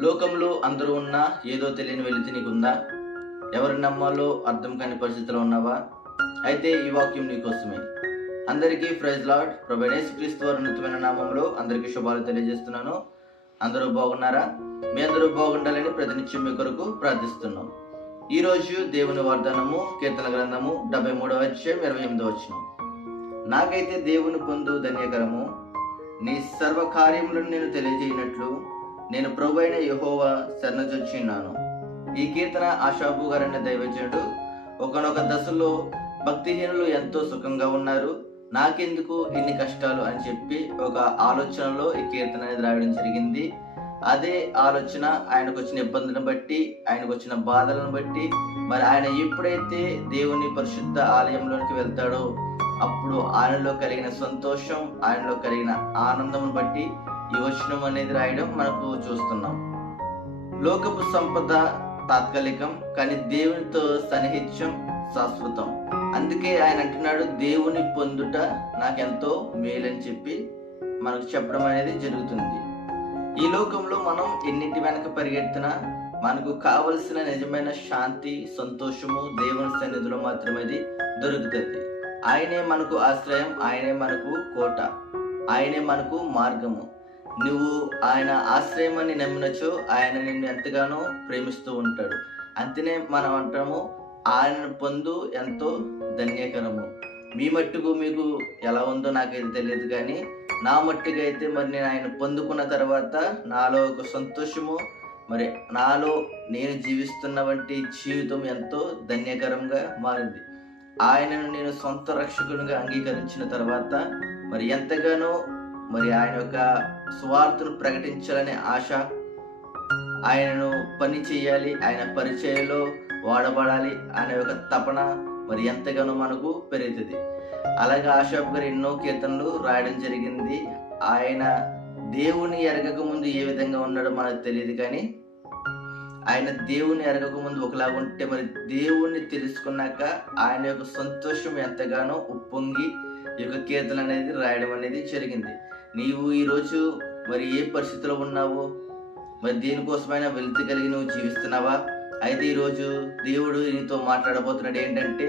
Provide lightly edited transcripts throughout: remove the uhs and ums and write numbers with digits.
లోకంలో అందరూ ఉన్నా ఏదో తెలియని వెలితి నీకుందా? ఎవరిని నమ్మాలో అర్థం కాని పరిస్థితిలో ఉన్నావా? అయితే ఈ వాక్యం నీకోసమే. అందరికీ ప్రైజ్ లార్డ్. ప్రభువైన యేసుక్రీస్తు వారి ఉన్నతమైన నామంలో అందరికీ శుభాలు తెలియజేస్తున్నాను. అందరూ బాగున్నారా? మీ అందరూ బాగుండాలని ప్రతినిత్యం మీ కొరకు ప్రార్థిస్తున్నాం. ఈరోజు దేవుని వాగ్దానము కీర్తన గ్రంథము 73వ అధ్యాయం 28వ వచనం. నాకైతే దేవుని పొందు ధన్యకరము, నీ సర్వ కార్యములను నేను తెలియజేయనట్లు నేను ప్రభువైన యెహోవా శరణుజొచ్చిన్నాను. ఈ కీర్తన ఆషాబు గారనే దైవజనుడు ఒకనొక దశలో భక్తిహీనులు ఎంతో సుఖంగా ఉన్నారు, నాకెందుకు ఇన్ని కష్టాలు అని చెప్పి ఒక ఆలోచనలో ఈ కీర్తన అనేది రాయడం జరిగింది. అదే ఆలోచన ఆయనకు వచ్చిన ఇబ్బందులను బట్టి, ఆయనకు వచ్చిన బాధలను బట్టి, మరి ఆయన ఎప్పుడైతే దేవుని పరిశుద్ధ ఆలయంలోనికి వెళ్తాడో అప్పుడు ఆయనలో కలిగిన సంతోషం, ఆయనలో కలిగిన ఆనందం బట్టి ఈ వచనం అనేది రాయడం మనకు చూస్తున్నాం. లోకపు సంపద తాత్కాలికం, కానీ దేవునితో సన్నిహిత్యం శాశ్వతం. అందుకే ఆయన అంటున్నాడు, దేవుని పొందుట నాకెంతో మేలని చెప్పి మనకు చెప్పడం అనేది జరుగుతుంది. ఈ లోకంలో మనం ఎన్నింటి వెనక పరిగెత్తినా మనకు కావలసిన నిజమైన శాంతి, సంతోషము దేవుని సన్నిధిలో మాత్రమే దొరుకుతుంది. ఆయనే మనకు ఆశ్రయం, ఆయనే మనకు కోట, ఆయనే మనకు మార్గము. నువ్వు ఆయన ఆశ్రయమని నమ్మినచో ఆయన నిన్ను ఎంతగానో ప్రేమిస్తూ ఉంటాడు. అంతనే మనం అంటాము, ఆయనను పొందు ఎంతో ధన్యకరము. మీ మట్టుకు మీకు ఎలా ఉందో నాకైతే తెలియదు, కానీ నా మట్టుగా అయితే మరి నేను ఆయన పొందుకున్న తర్వాత నాలో ఒక సంతోషము, మరి నాలో నేను జీవిస్తున్న వంటి జీవితం ఎంతో ధన్యకరంగా మారింది. ఆయనను నేను సొంత రక్షకునిగా అంగీకరించిన తర్వాత మరి ఎంతగానో మరి ఆయన యొక్క సువార్తను ప్రకటించాలనే ఆశ, ఆయనను పని చేయాలి, ఆయన పరిచయంలో వాడబడాలి అనే ఒక తపన మరి ఎంతగానో మనకు పెరుగుతుంది. అలాగే ఆషాబ్ గారు ఎన్నో కీర్తనలు రాయడం జరిగింది. ఆయన దేవుని ఎరగక ముందు ఏ విధంగా ఉన్నాడో మనకు తెలియదు, కానీ ఆయన దేవుని ఎరగక ముందు ఒకలాగా ఉంటే మరి దేవుణ్ణి తెలుసుకున్నాక ఆయన యొక్క సంతోషం ఎంతగానో ఉప్పొంగి ఈ యొక్క కీర్తన అనేది రాయడం అనేది జరిగింది. నీవు ఈరోజు మరి ఏ పరిస్థితిలో ఉన్నావో, మరి దేనికోసమైనా వెలితి కలిగి నువ్వు జీవిస్తున్నావా? అయితే ఈరోజు దేవుడు నీతో మాట్లాడబోతున్నాడు ఏంటంటే,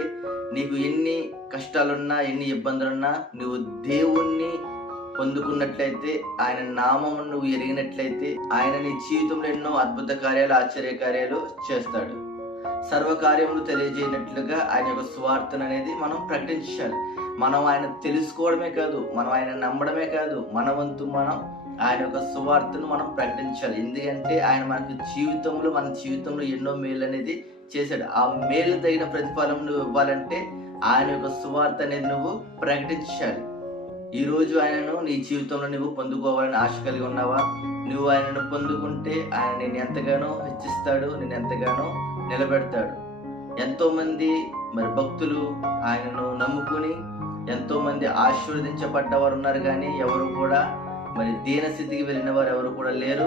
నీకు ఎన్ని కష్టాలున్నా, ఎన్ని ఇబ్బందులున్నా, నువ్వు దేవుణ్ణి పొందుకున్నట్లయితే, ఆయన నామం నువ్వు ఎరిగినట్లయితే, ఆయన నీ జీవితంలో ఎన్నో అద్భుత కార్యాలు, ఆశ్చర్య కార్యాలు చేస్తాడు. సర్వకార్యములు తెలియజేయనట్లుగా ఆయన యొక్క స్వార్థను అనేది మనం ప్రకటించాలి. మనం ఆయన తెలుసుకోవడమే కాదు, మనం ఆయన నమ్మడమే కాదు, మన వంతు మనం ఆయన యొక్క సువార్తను మనం ప్రకటించాలి. ఎందుకంటే ఆయన మనకు మన జీవితంలో ఎన్నో మేలు అనేది చేశాడు. ఆ మేలు తగిన ప్రతిఫలం నువ్వు ఇవ్వాలంటే ఆయన యొక్క సువార్త అనేది నువ్వు ప్రకటించాలి. ఈరోజు ఆయనను నీ జీవితంలో నువ్వు పొందుకోవాలని ఆశ కలిగి ఉన్నావా? నువ్వు ఆయనను పొందుకుంటే ఆయన నిన్ను ఎంతగానో హెచ్చిస్తాడు, నిన్ను ఎంతగానో నిలబెడతాడు. ఎంతో మంది మరి భక్తులు ఆయనను నమ్ముకుని ఎంతో మంది ఆశీర్వదించబడ్డవారు ఉన్నారు, కానీ ఎవరు కూడా మరి దీన స్థితికి వెళ్ళిన వారు ఎవరు కూడా లేరు,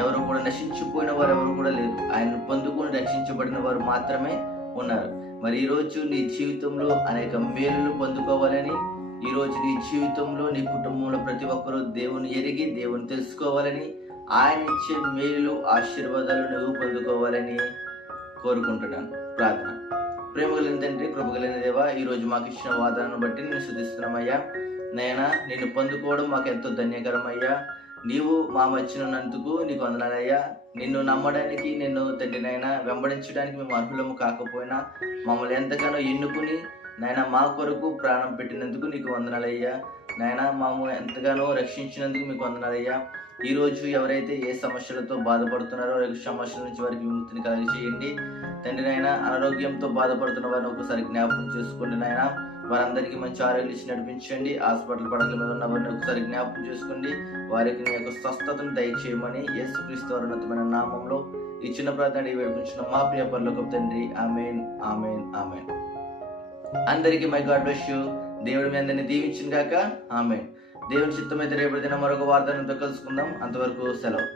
ఎవరు కూడా నశించిపోయిన వారు ఎవరు కూడా లేరు. ఆయనను పొందుకుని రక్షించబడిన వారు మాత్రమే ఉన్నారు. మరి ఈరోజు నీ జీవితంలో అనేక మేలులు పొందుకోవాలని, ఈరోజు నీ జీవితంలో నీ కుటుంబంలో ప్రతి ఒక్కరూ దేవుని ఎరిగి దేవుని తెలుసుకోవాలని, ఆయన ఇచ్చే మేలు ఆశీర్వాదాలు నువ్వు పొందుకోవాలని కోరుకుంటున్నాను. ప్రార్థన. ప్రేమ కలిగిన తండ్రి, కృప కలిగిన దేవా, ఈరోజు మాకు ఇచ్చిన వాదనను బట్టి నేను స్తుతిస్తున్నామయ్యా. నైనా నిన్ను పొందుకోవడం మాకు ఎంతో ధన్యకరమయ్యా. నీవు మా మధ్యనందుకు నీకు వందనాలయ్యా. నిన్ను నమ్మడానికి, నిన్ను తండ్రినైనా వెంబడించడానికి మేము అర్హులము కాకపోయినా మమ్మల్ని ఎంతగానో ఎన్నుకుని నాయన మా కొరకు ప్రాణం పెట్టినందుకు నీకు వందనాలయ్యా. నాయన మాము ఎంతగానో రక్షించినందుకు మీకు వందనాలయ్యా. ఈరోజు ఎవరైతే ఏ సమస్యలతో బాధపడుతున్నారో సమస్యల నుంచి వారికి విముక్తిని కలిగజేయండి తండ్రి. నాయన అనారోగ్యంతో బాధపడుతున్న వారిని ఒకసారి జ్ఞాపకం చేసుకోండి నాయన. వారందరికీ మంచి ఆరోగ్యం ఇచ్చి నడిపించండి. హాస్పిటల్ పడకల మీద ఉన్న వారిని ఒకసారి జ్ఞాపకం చేసుకోండి. వారికి నీ యొక్క స్వస్థతను దయచేయమని యేసుక్రీస్తు వారి ఉన్నతమైన నామంలో ఈ చిన్న ప్రార్థన వేడుకుంటున్న మా ప్రియ పరలోకపు తండ్రి. ఆమేన్, ఆమేన్, ఆమేన్. అందరికీ మై గాడ్ బ్లెస్ యు. దేవుడి మీ అందరినీ దీవించిన గాక. ఆమేన్. దేవుని చిత్తమైతే రేపటి దిన మరొక వార్తనంతో కలుసుకుందాం. అంతవరకు సెలవు.